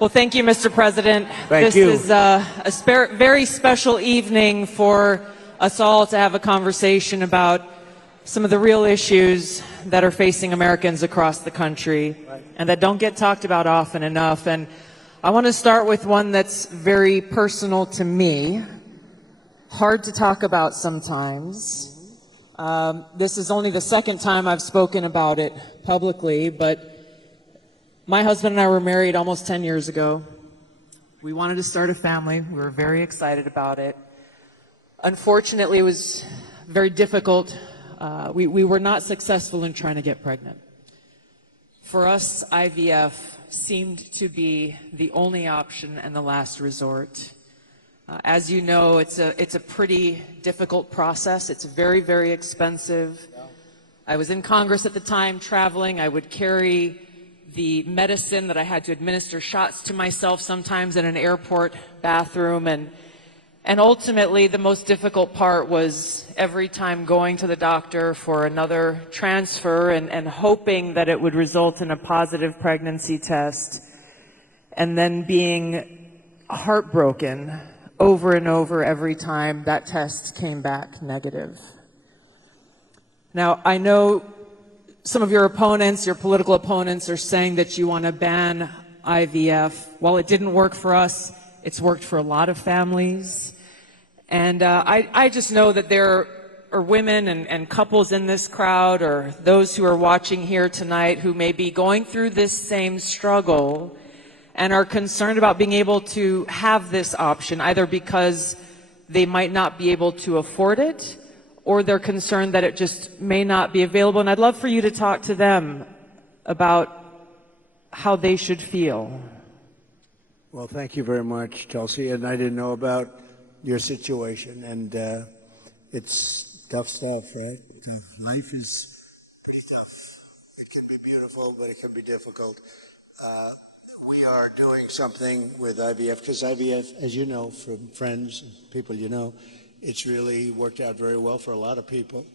Well, thank you, Mr. President. Thank you. This is a very special evening for us all to have a conversation about some of the real issues that are facing Americans across the country and that don't get talked about often enough. And I want to start with one that's very personal to me, hard to talk about sometimes. This is only the second time I've spoken about it publicly, but my husband and I were married almost 10 years ago. We wanted to start a family. We were very excited about it. Unfortunately, it was very difficult. We were not successful in trying to get pregnant. For us, IVF seemed to be the only option and the last resort. As you know, it's a pretty difficult process. It's very, very expensive. I was in Congress at the time, traveling. I would carry the medicine that I had to administer shots to myself sometimes in an airport bathroom. And ultimately, the most difficult part was every time going to the doctor for another transfer and hoping that it would result in a positive pregnancy test, and then being heartbroken over and over every time that test came back negative. Now, I know some of your opponents, your political opponents, are saying that you want to ban IVF. While it didn't work for us, it's worked for a lot of families. And I just know that there are women and couples in this crowd, or those who are watching here tonight, who may be going through this same struggle and are concerned about being able to have this option, either because they might not be able to afford it, or they're concerned that it just may not be available. And I'd love for you to talk to them about how they should feel. Well, thank you very much, Kelsey. And I didn't know about your situation, and it's tough stuff, right? Life is pretty tough. It can be beautiful, but it can be difficult. We are doing something with IVF, because IVF, as you know from friends and people you know, it's really worked out very well for a lot of people.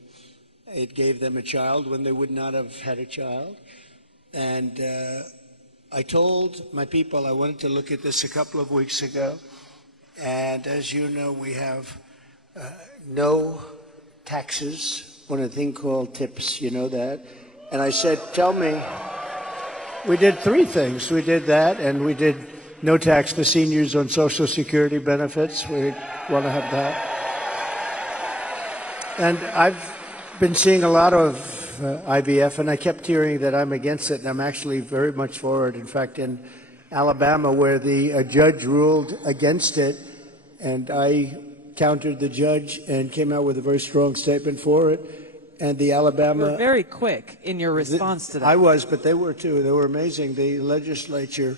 It gave them a child when they would not have had a child. And I told my people I wanted to look at this a couple of weeks ago. And as you know, we have no taxes on a thing called tips, you know that. And I said, tell me, we did three things. We did that, and we did no tax for seniors on Social Security benefits. We want to have that. And I've been seeing a lot of IVF, and I kept hearing that I'm against it, and I'm actually very much for it. In fact, in Alabama, where the judge ruled against it, and I countered the judge and came out with a very strong statement for it. And the Alabama... You were very quick in your response to that. I was, but they were too. They were amazing. The legislature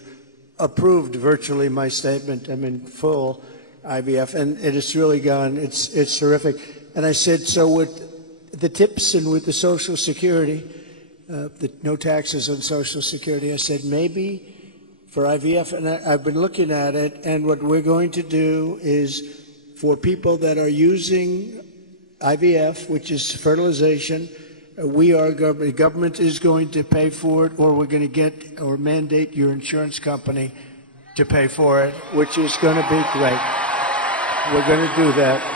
approved virtually my statement. I'm in full IVF, and it has really gone. It's terrific. And I said, so with the tips and with the Social Security, the no taxes on Social Security, I said, maybe for IVF, and I've been looking at it, and what we're going to do is for people that are using IVF, which is fertilization, the government is going to pay for it, or we're going to get or mandate your insurance company to pay for it, which is going to be great. We're going to do that.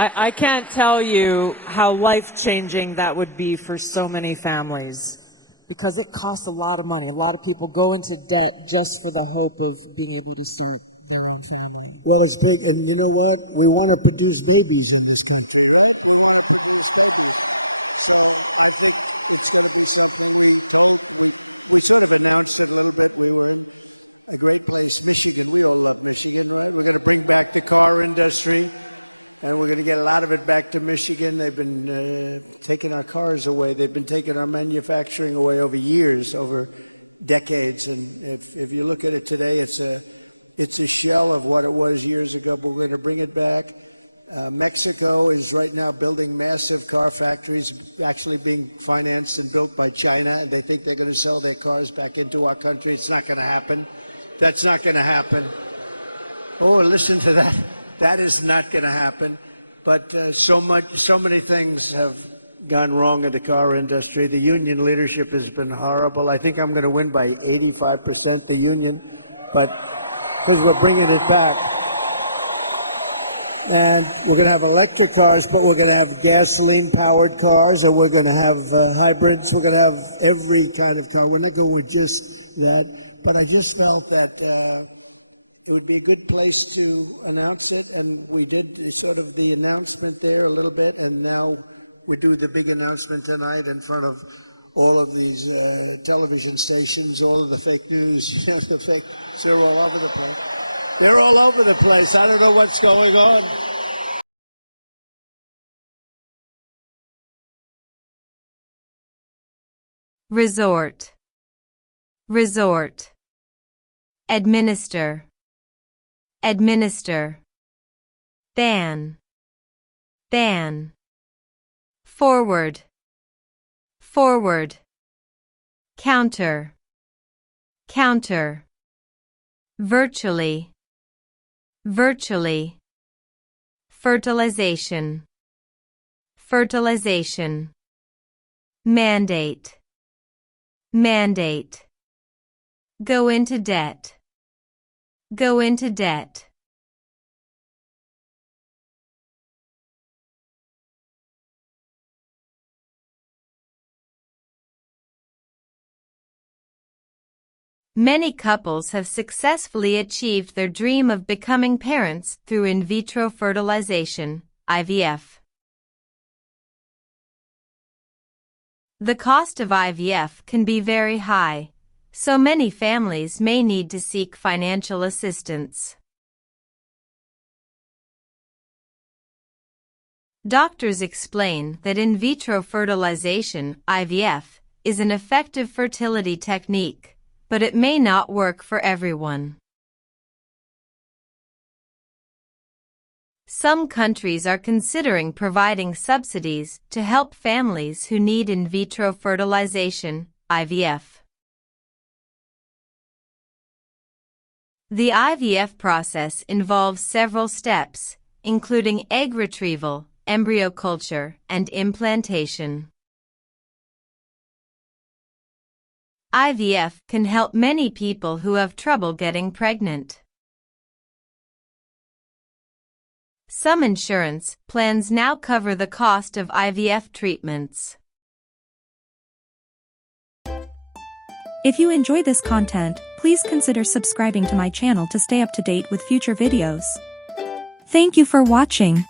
I can't tell you how life-changing that would be for so many families, because it costs a lot of money. A lot of people go into debt just for the hope of being able to start their own family. Well, it's big, and you know what? We want to produce babies in this country. Taking our cars away, they've been taking our manufacturing away over years, over decades, and if you look at it today, it's a shell of what it was years ago, but we're going to bring it back. Mexico is right now building massive car factories, actually being financed and built by China, and they think they're going to sell their cars back into our country. It's not going to happen. That's not going to happen. Oh, listen to that. That is not going to happen. But so many things have gone wrong in the car industry. The union leadership has been horrible. I think I'm going to win by 85%, the union, but because we're bringing it back. And we're going to have electric cars, but we're going to have gasoline-powered cars, and we're going to have hybrids. We're going to have every kind of car. We're not going with just that. But I just felt that it would be a good place to announce it, and we did sort of the announcement there a little bit, and now we do the big announcement tonight in front of all of these television stations, all of the fake news, the fake, they're all over the place. They're all over the place. I don't know what's going on. Resort. Resort. Administer. Administer. Ban. Ban. Forward. Forward. Counter. Counter. Virtually. Virtually. Fertilization. Fertilization. Mandate. Mandate. Go into debt. Go into debt. Many couples have successfully achieved their dream of becoming parents through in vitro fertilization, IVF. The cost of IVF can be very high, so many families may need to seek financial assistance. Doctors explain that in vitro fertilization, IVF, is an effective fertility technique, but it may not work for everyone. Some countries are considering providing subsidies to help families who need in vitro fertilization, IVF. The IVF process involves several steps, including egg retrieval, embryo culture, and implantation. IVF can help many people who have trouble getting pregnant. Some insurance plans now cover the cost of IVF treatments. If you enjoy this content, please consider subscribing to my channel to stay up to date with future videos. Thank you for watching.